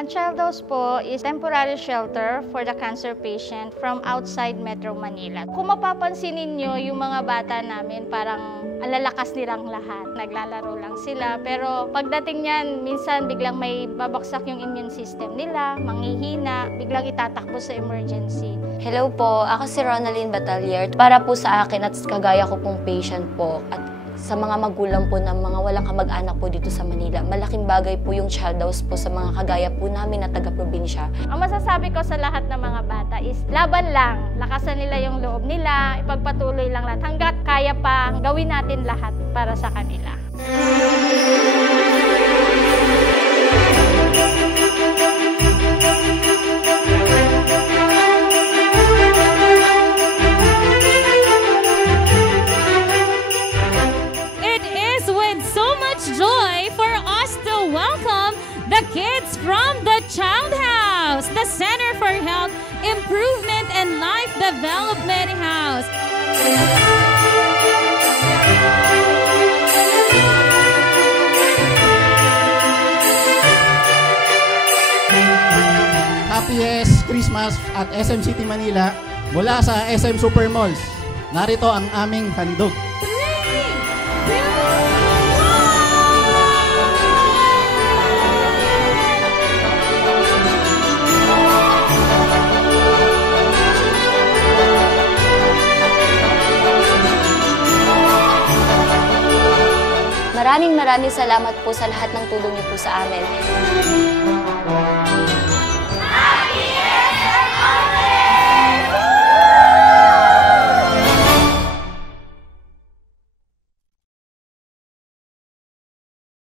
Ang Child House po is temporary shelter for the cancer patient from outside Metro Manila. Kung mapapansin ninyo, yung mga bata namin parang alalakas nilang lahat. Naglalaro lang sila. Pero pagdating niyan, minsan biglang may babaksak yung immune system nila, manghihina, biglang itatakbo sa emergency. Hello po, ako si Ronaldine Batalier. Para po sa akin at kagaya ko pong patient po at sa mga magulang po ng mga walang kamag-anak po dito sa Manila, malaking bagay po yung Child House po sa mga kagaya po namin na taga-probinsya. Ang masasabi ko sa lahat ng mga bata is laban lang, lakasan nila yung loob nila, ipagpatuloy lang lahat. Hanggat kaya pa, gawin natin lahat para sa kanila. Joy for us to welcome the kids from the Child House, the Center for Health Improvement and Life Development House. Happiest Christmas at SM City Manila mula sa SM Super Malls. Narito ang aming handog. Maraming salamat po sa lahat ng tulong niyo po sa amin.